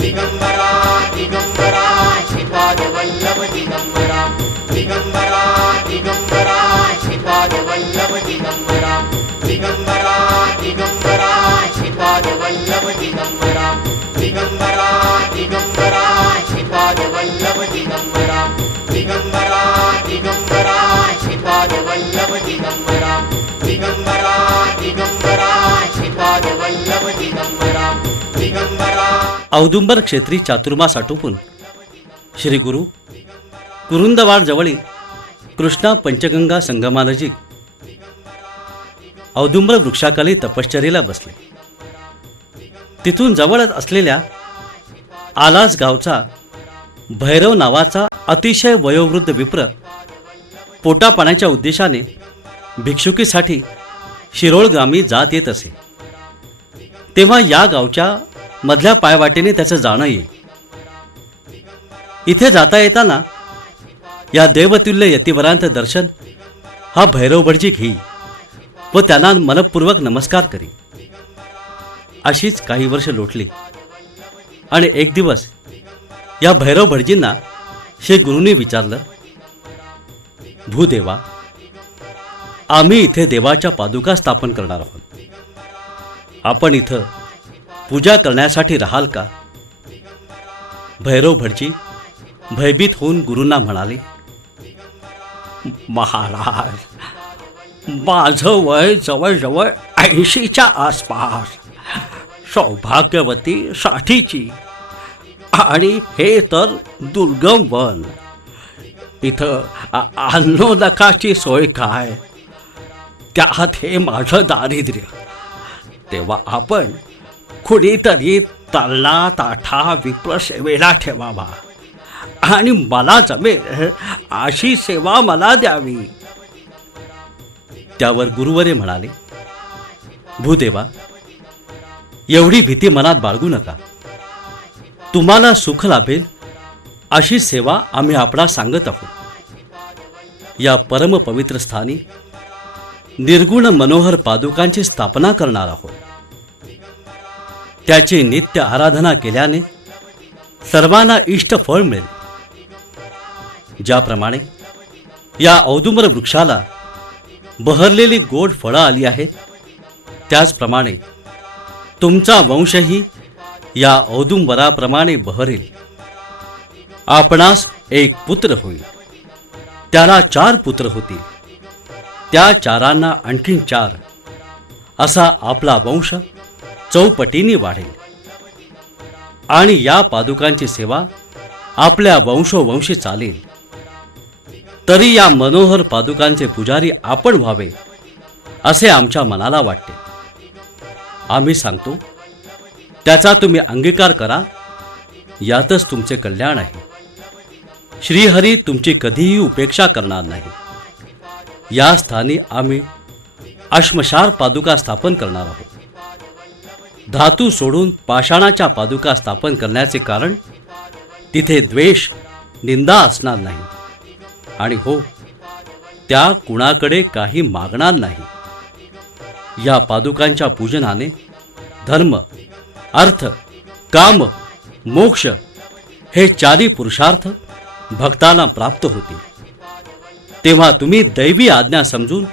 दिगंबरा औदुंबर क्षेत्री चातुर्मास आटोपून श्री गुरु कुरुंदवाड जवळील कृष्णा पंचगंगा संगमानजीक औदुंबर वृक्षाखाली तपश्चरीला बसले. तिथून जवळच असलेल्या आलास गावचा भैरव नावाचा अतिशय वयोवृद्ध विप्र पोटापाण्याच्या उद्देशाने भिक्षुकीसाठी शिरोळगामी जात येत असे. तेव्हा या गावच्या मधल्या पायवाटेने त्याचं जाणं येईल. इथे जाता येताना या देवतुल्य यतिवरांत दर्शन हा भैरवभटजी घेई व त्यांना मनपूर्वक नमस्कार करी. अशीच काही वर्ष लोटली. आणि एक दिवस या भैरव भटजींना श्री गुरुंनी विचारलं भूदेवा आम्ही इथे देवाच्या पादुका स्थापन करणार आहोत. आपण इथं पूजा करण्यासाठी राहाल का? भैरव भटजी भयभीत होऊन गुरूंना म्हणाले महाराज माझं वय जवळजवळ ऐंशीच्या आसपास. सौभाग्यवती साठीची. आणि हे तर दुर्गम वन. इथं आ- अन्नोदकाची सोय काय? त्यात हे माझं दारिद्र्य. तेव्हा आपण कुणीतरी तल्ला ताठा विप्र सेवेला ठेवावा. आणि मला जमेल अशी सेवा मला द्यावी. त्यावर गुरुवरे म्हणाले भूदेवा एवढी भीती मनात बाळगू नका. तुम्हाला सुख लाभेल अशी सेवा आम्ही आपणा सांगत आहोत. या परमपवित्र स्थानी निर्गुण मनोहर पादुकांची स्थापना करणार आहोत. त्याची नित्य आराधना केल्याने सर्वांना इष्ट फळ मिळेल. ज्याप्रमाणे या औदुंबर वृक्षाला बहरलेली गोड फळं आली आहेत त्याचप्रमाणे तुमचा वंशही या औदुंबराप्रमाणे बहरेल. आपणास एक पुत्र होईल. त्याला चार पुत्र होतील. त्या चारांना आणखीन चार असा आपला वंश चौपटीने वाढेल. आणि या पादुकांची सेवा आपल्या वंशोवंशी चालेल. तरी या मनोहर पादुकांचे पुजारी आपण व्हावे असे आमच्या मनाला वाटते. आम्ही सांगतो त्याचा तुम्ही अंगीकार करा यातच तुमचे कल्याण आहे. श्रीहरी तुमची कधीही उपेक्षा करणार नाही. या स्थानी आम्ही अश्मशार पादुका स्थापन करणार आहोत. धातू सोडून पाषाणाच्या पादुका स्थापन करण्याचे कारण तिथे द्वेष निंदा असणार नाही. आणि हो त्या कुणाकडे काही मागणार नाही. या पादुकांच्या पूजनाने धर्म अर्थ काम मोक्ष हे चारी पुरुषार्थ भक्ताला प्राप्त होतील. तेव्हा तुम्ही दैवी आज्ञा समजून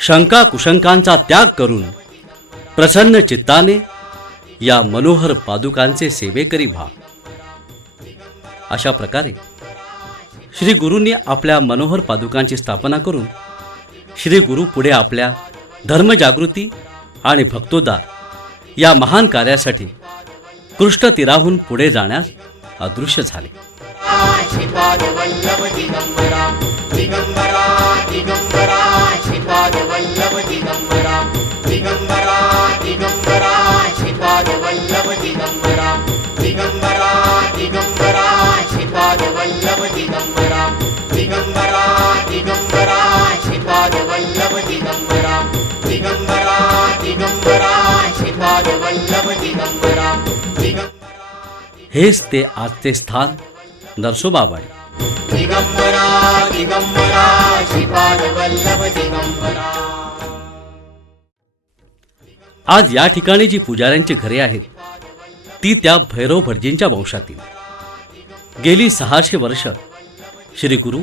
शंका कुशंकांचा त्याग करून प्रसन्न चित्ताने या मनोहर पादुकांचे सेवेकरी व्हा. अशा प्रकारे श्री गुरूंनी आपल्या मनोहर पादुकांची स्थापना करून श्री गुरु पुढे आपल्या धर्मजागृती आणि भक्तोद्धार या महान कार्यासाठी कृष्ण तीराहून पुढे जाण्यास अदृश्य झाले. हेच ते आजचे स्थान नरसोबावाडी दिगंबरा दिगंबरा श्रीपाद वल्लभ दिगंबरा. आज या ठिकाणी जी पुजाऱ्यांची घरे आहेत ती त्या भैरव भटजींच्या वंशातील. गेली सहाशे वर्ष श्री गुरु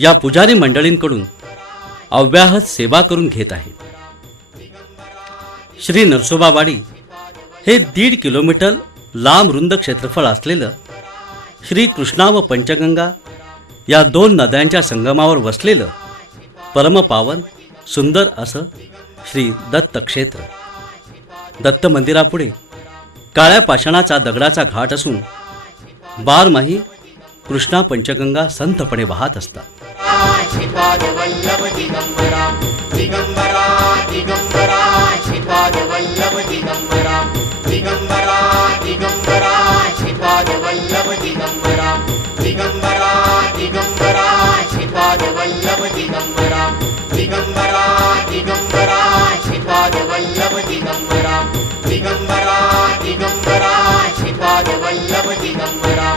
या पुजारी मंडळींकडून अव्याहत सेवा करून घेत आहेत. श्री नरसोबावाडी हे दीड किलोमीटर लांब रुंद क्षेत्रफळ असलेलं श्री कृष्णा व पंचगंगा या दोन नद्यांच्या संगमावर वसलेलं परमपावन सुंदर असं श्री दत्त क्षेत्र. दत्त मंदिरापुढे काळ्या पाषाणाचा दगडाचा घाट असून बारमाही कृष्णा पंचगंगा संतपणे वाहत असतात. श्रीपादवल्लभ दिगंबरा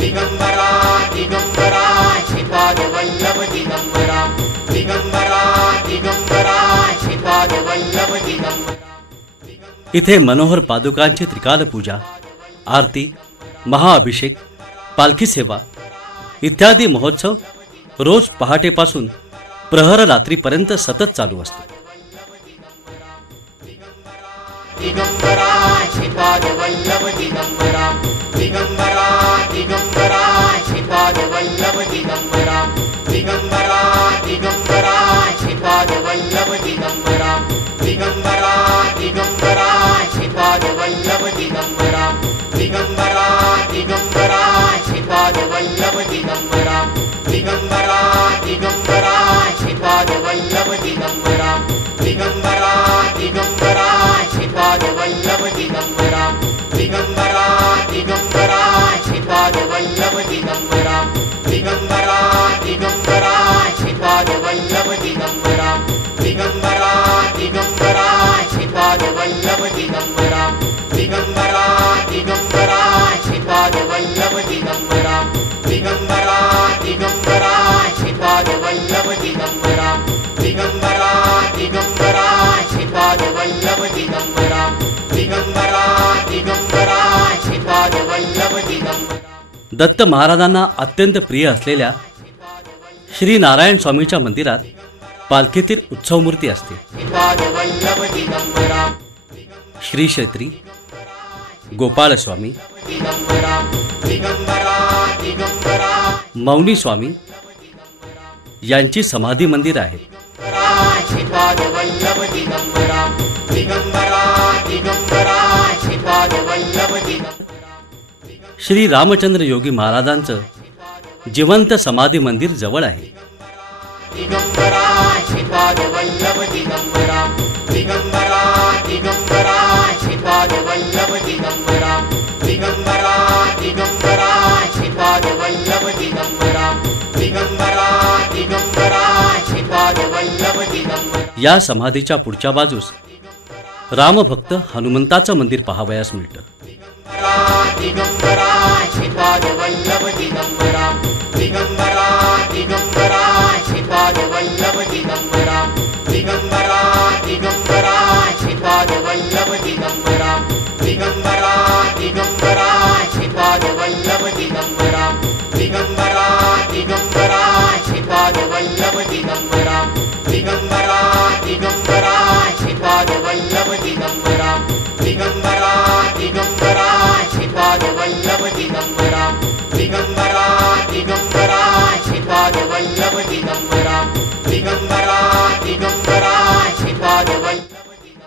दिगंबरा दिगंबरा श्रीपादवल्लभ दिगंबरा दिगंबरा दिगंबरा श्रीपादवल्लभ दिगंबरा इथे मनोहर पादुकांची त्रिकाल पूजा आरती महाअभिषेक पालखी सेवा इत्यादी महोत्सव रोज पहाटेपासून प्रहर रात्रीपर्यंत सतत चालू असतो. दिगंबरा दत्त महाराजांना अत्यंत प्रिय असलेल्या श्री नारायण स्वामीच्या मंदिरात पालखीतील उत्सवमूर्ती असते. श्री क्षेत्री गोपाळ स्वामी दिगंबरा दिगंबरा दिगंबरा मौनी स्वामी यांची समाधी मंदिर आहेत. श्री रामचंद्र योगी महाराजांचं जिवंत समाधी मंदिर जवळ आहे. या समाधीच्या पुढच्या बाजूस रामभक्त हनुमंताचं मंदिर पहावयास मिळतं. दिगम्बरा दिगम्बराशिपादवल्ल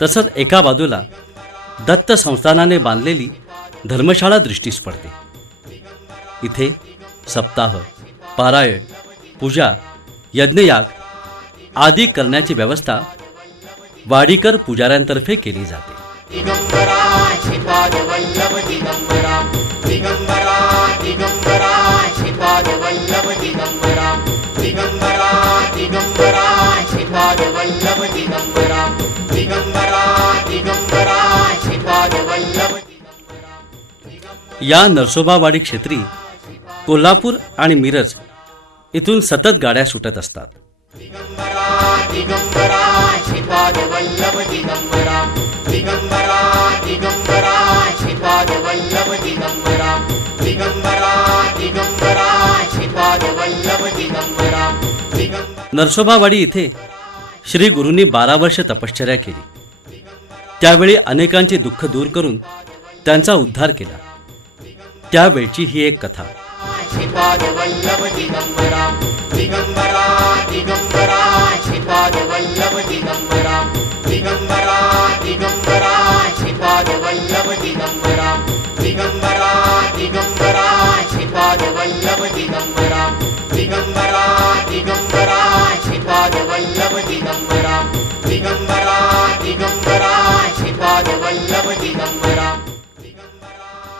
तसंच एका बाजूला दत्त संस्थानाने बांधलेली धर्मशाळा दृष्टीस पडते. इथे सप्ताह पारायण पूजा यज्ञयाग आदी करण्याची व्यवस्था वाडीकर पुजाऱ्यांतर्फे केली जाते. दिगंबरा दिगंबरा. या नरसोबावाडी क्षेत्री कोल्हापूर आणि मिरज इथून सतत गाड्या सुटत असतात. नरसोबावाडी इथे श्री गुरुंनी बारा वर्ष तपश्चर्या केली. त्यावेळी अनेकांचे दुःख दूर करून त्यांचा उद्धार केला. त्यावेळची ही एक कथा. दिगंबरा दिगंबरा दिगंबरा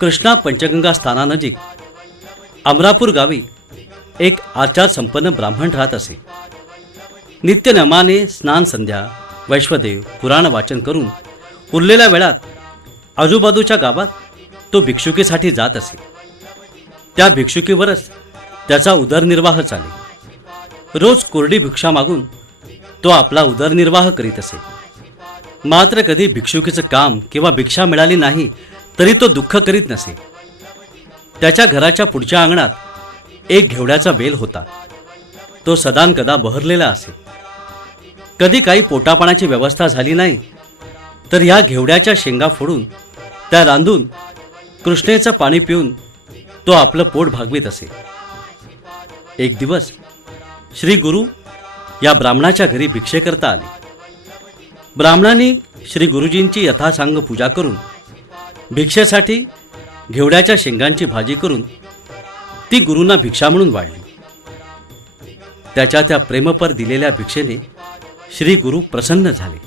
कृष्णा पंचगंगा स्थानानजीक अमरापूर गावी एक आचार संपन्न ब्राह्मण राहत असे. नित्यनमाने स्नान संध्या वैश्वदेव पुराण वाचन करून उरलेल्या वेळात आजूबाजूच्या गावात तो भिक्षुकीसाठी जात असे. त्या भिक्षुकीवरच त्याचा उदरनिर्वाह चाले. रोज कोरडी भिक्षा मागून तो आपला उदरनिर्वाह करीत असे. मात्र कधी भिक्षुकीचं काम किंवा भिक्षा मिळाली नाही तरी तो दुःख करीत नसे. त्याच्या घराच्या पुढच्या अंगणात एक घेवड्याचा बेल होता. तो सदानकदा बहरलेला असे. कधी काही पोटापाण्याची व्यवस्था झाली नाही तर ह्या घेवड्याच्या शेंगा फोडून त्या रांधून कृष्णेचं पाणी पिऊन तो आपलं पोट भागवीत असे. एक दिवस श्री गुरु या ब्राह्मणाच्या घरी भिक्षेकरता आले. ब्राह्मणांनी श्री गुरुजींची यथासांग पूजा करून भिक्षेसाठी घेवड्याच्या शेंगांची भाजी करून ती गुरूंना भिक्षा म्हणून वाढली. त्याच्या त्या प्रेमपर दिलेल्या भिक्षेने श्री गुरु प्रसन्न झाले.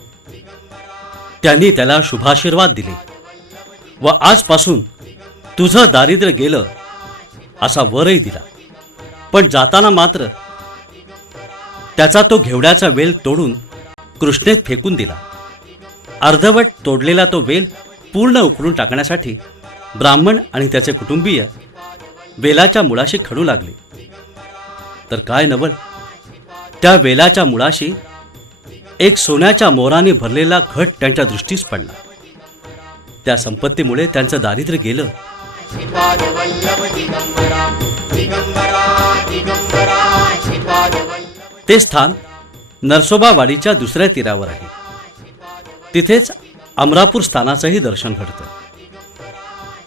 त्यांनी त्याला शुभाशीर्वाद दिले व आजपासून तुझं दारिद्र्य गेलं असा वरही दिला. पण जाताना मात्र त्याचा तो घेवड्याचा वेल तोडून कृष्णेत फेकून दिला. अर्धवट तोडलेला तो वेल पूर्ण उकडून टाकण्यासाठी ब्राह्मण आणि त्याचे कुटुंबीय वेलाच्या मुळाशी खडू लागले. तर काय नवल? त्या वेलाच्या मुळाशी एक सोन्याच्या मोराने भरलेला घट त्यांच्या दृष्टीस पडला. त्या संपत्तीमुळे त्यांचं दारिद्र्य गेलं. ते स्थान नरसोबावाडीच्या दुसऱ्या तीरावर आहे. तिथेच अमरापूर स्थानाचंही दर्शन घडतं.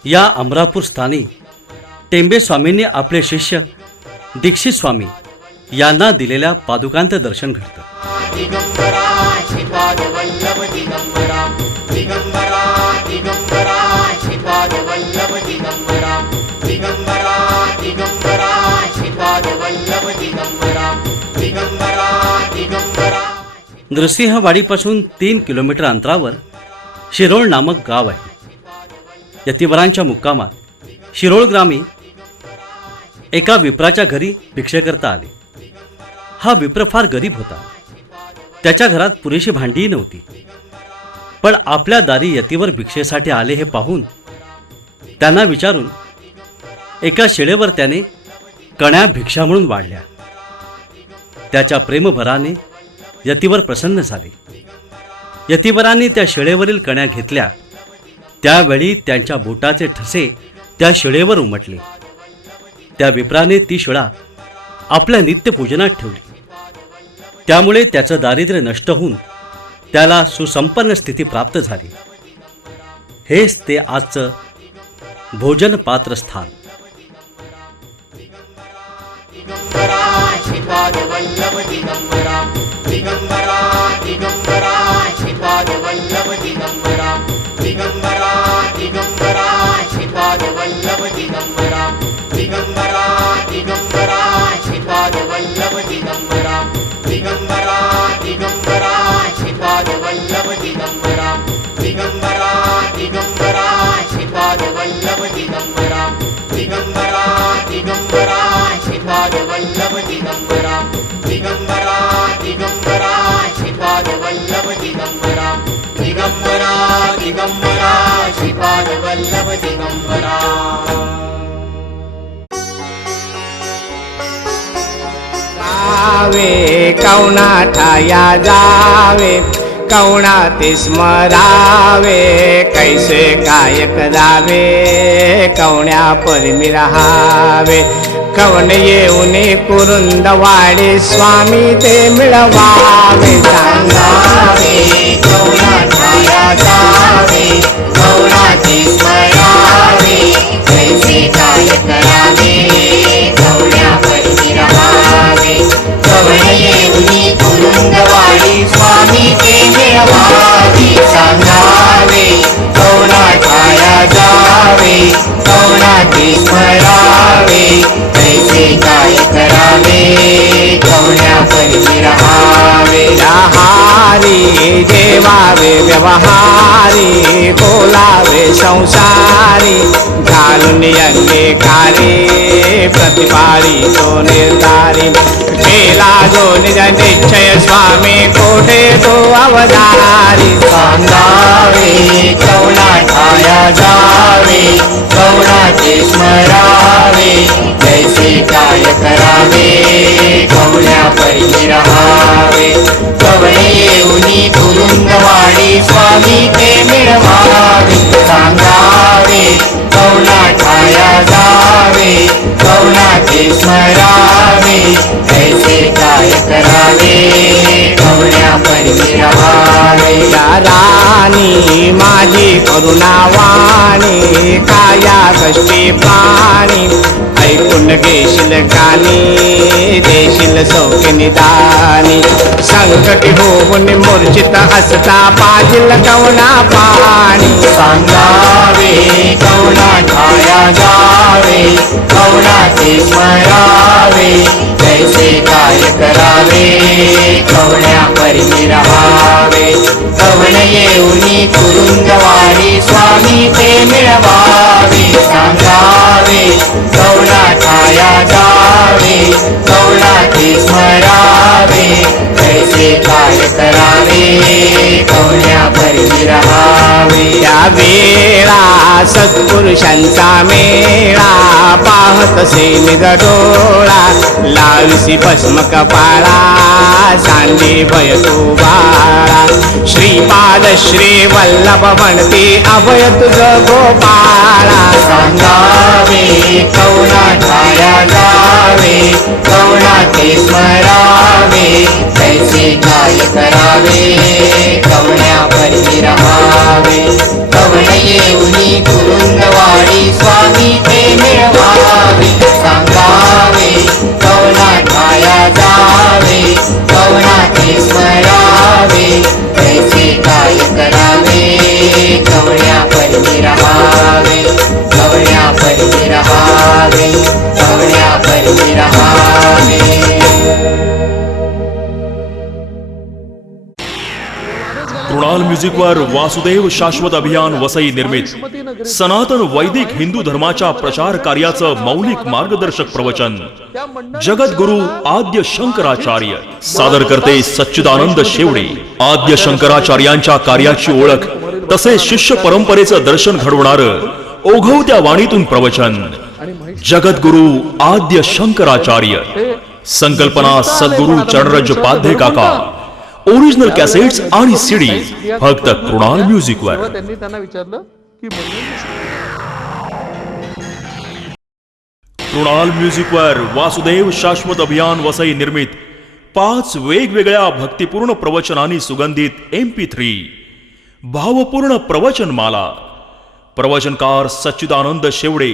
या अमरापूर स्थानी टेंबे स्वामींनी आपले शिष्य दीक्षित स्वामी यांना दिलेल्या पादुकांत दर्शन घडतं. नृसिंहवाडीपासून तीन किलोमीटर अंतरावर शिरोळ नामक गाव आहे. यतिवरांच्या मुक्कामात शिरोळ ग्रामी एका विप्राच्या घरी भिक्षेकरता आले. हा विप्र फार गरीब होता. त्याच्या घरात पुरेशी भांडीही नव्हती. पण आपल्या दारी यतीवर भिक्षेसाठी आले हे पाहून त्यांना विचारून एका शिळेवर त्याने कण्या भिक्षा म्हणून वाढल्या. त्याच्या प्रेमभराने यतीवर प्रसन्न झाले. यतिवरांनी त्या शिळेवरील कण्या घेतल्या. त्यावेळी त्यांच्या बोटाचे ठसे त्या शिळेवर उमटले. त्या विप्राने ती शिळा आपल्या नित्यपूजनात ठेवली. त्यामुळे त्याचं दारिद्र्य नष्ट होऊन त्याला सुसंपन्न स्थिती प्राप्त झाली. हेच ते आजचं भोजन पात्र स्थान. दिगम्बरा श्रीपादवल्लभ दिगम्बरा जावे कवना ठाया जावे कवना ते स्मरावे कैसे कायक करावे कवण्या परमी राहावे. कवन येऊन कुरुंद कुरुंदवाडी स्वामी ते मिळवावे. सांगावे जावे कवनाथे स्मरावे जैसे काय करावे कवण्या परिधी रहावे. कवण येऊनी कुरुंदवाडी स्वामी ते मिळवावे सांगावे. गौरा कवनाथाया जावे कवनाथे स्मरावे जैसे काय करावे. कवण्या परिधी देवावे व्यवहारी बोलावे संसारी घालून अंगीकारी प्रतिपाळी तो निर्धारी. केला जो निज निश्चय स्वामी कोठे तो अवधारी. सांगावे कवनाठाया जावे कवनाचे स्मरावे जैसे काय करावे कवण्या पैसे राहावे। कवणे येऊनी तुरुंगवाडी स्वामी ते मिळवावे सांगावे कवनाठाया जावे कवनाचे स्मरा करुणावाणी काया कष्टी प्राणी ऐकून घेशील कानी देशील सौख्य निदानी. संकटी होऊन मूर्छित हसता पाजील कवना पाणी. सांगावे कवना ठाया जावे कवना ते स्मरावे कैसे काय करावे कवण्या परिमी स्मरावे कैसे काय करावे कवण्या परिमी रहावे। वेळा सत्पुरुषांचा मेळा पाहत से डोळा लाविसी भस्म कपाळा सांडी भय तू बाळा श्रीपाद श्री वल्लभ म्हणते अभय तुझ गोपाळा. सांगावे कवना ठाया जावे स्मरावे कैसे काय करावे कवण्या परिधी राहावे कवण येऊनी कुरुंदवाडी स्वामी ते मिळवावे सांगावे कवना ठाया जावे कवनाचे स्मरावे कैसे काय करावे? कवण्या परिधी रहावे कवण्या परिधी रहावे कवण्या परिधी रहावे. म्युझिकवर वासुदेव शाश्वत अभियान वसई निर्मित सनातन वैदिक हिंदू धर्माच्या प्रचार कार्याचं मौलिक मार्गदर्शक प्रवचन जगद्गुरु आद्य शंकराचार्य सादर करते सच्चिदानंद शेवडे आद्य शंकराचार्यांच्या कार्याची ओळख तसेच शिष्य परंपरेचं दर्शन घडवणार ओघवत्या वाणीतून प्रवचन जगद्गुरु आद्य शंकराचार्य संकल्पना सद्गुरु चरणरज पाध्ये काका ओरिजिनल कॅसेट्स आणि सीडीज फक्त कृणाल म्युझिक वर. त्यांनी त्यांना विचारलं की कृणाल म्युझिक वर वासुदेव शाश्वत अभियान वसई निर्मित. पाच वेगवेगळ्या भक्तिपूर्ण प्रवचनांनी सुगंधित एम पी थ्री भावपूर्ण प्रवचनमाला. प्रवचनकार सच्चिदानंद शेवडे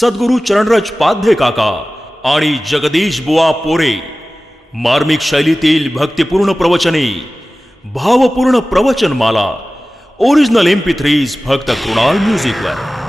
सद्गुरु चरणरज पाध्ये काका आणि जगदीश बुवा पोरे. मार्मिक शैलीतील भक्तिपूर्ण प्रवचने भावपूर्ण प्रवचनमाला ओरिजिनल एम पी थ्रीज फक्त कृणाल म्युझिकवर